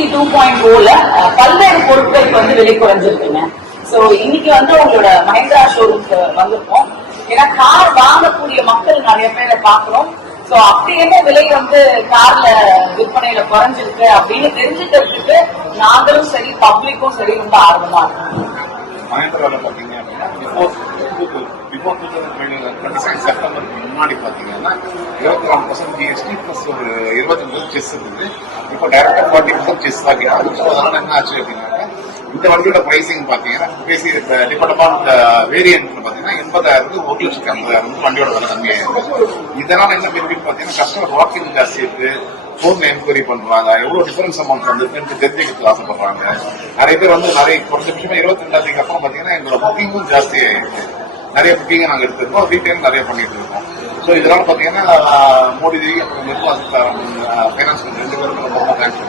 GST 2.0ல பல்வேறு பொருட்களுக்கு வந்து விலை குறைஞ்சிருக்குங்க. சோ இன்னைக்கு வந்து உங்களோட மஹிந்திரா ஷோரூம்க்கு வந்திருக்கோம். ஏன்னா கார் வாங்கக்கூடிய மக்கள் நிறைய பேரை பாக்குறோம். சோ அப்படி என்ன விலை வந்து கார்ல விற்பனையில குறைஞ்சிருக்கு அப்படின்னு தெரிஞ்சுக்கிறதுக்கு நாங்களும் சரி பப்ளிக்கும் சரி ரொம்ப ஆர்வமா இருக்கும். மஹிந்திரால பாத்தீங்க அப்படின்னா பிஃபோர் 2026 செப்டம்பருக்கு முன்னாடி பாத்தீங்கன்னா 24% ஜிஎஸ்டி பிளஸ் ஒரு 25% செஸ் இருக்குது. இப்போ டைரக்டா 40% செஸ் ஆகிடும். அதனால என்ன ஆச்சு அப்படின்னாக்க இந்த வண்டியோட பிரைசிங் பாத்தீங்கன்னா பேசி டிபெண்ட் அப்பான் இந்த வேரியன்ட்ல பாத்தீங்கன்னா 80,000 1,50,000 வண்டியோட விலை கம்மியாயிருக்கு. இதனால என்ன பெனிஃபிட் பாத்தீங்கன்னா கஸ்டமர் வாக்கிங் ஜாஸ்தி இருக்கு, போன்ல என்கொயரி பண்றாங்க, எவ்வளவு டிஃபரன்ஸ் அமௌண்ட் வந்துருக்கு தெரிஞ்சுக்கிறதுக்கு ஆசைப்படுறாங்க. நிறைய பேர் வந்து நிறைய குறைஞ்சபட்சமா 22,000 அப்புறம் பாத்தீங்கன்னா எங்களோட புக்கிங்கும் ஜாஸ்தி ஆயிருக்கு. நிறைய புக்கிங் நாங்க எடுத்திருக்கோம், ரீட்டைல் நிறைய பண்ணிட்டு இருக்கோம். ஸோ இதனால பாத்தீங்கன்னா மோடி அப்புறம் நிர்மலா சீதாராமன் ஃபைனான்ஸ் ரெண்டு பேருக்கும் ரொம்ப தேங்க்ஸ்.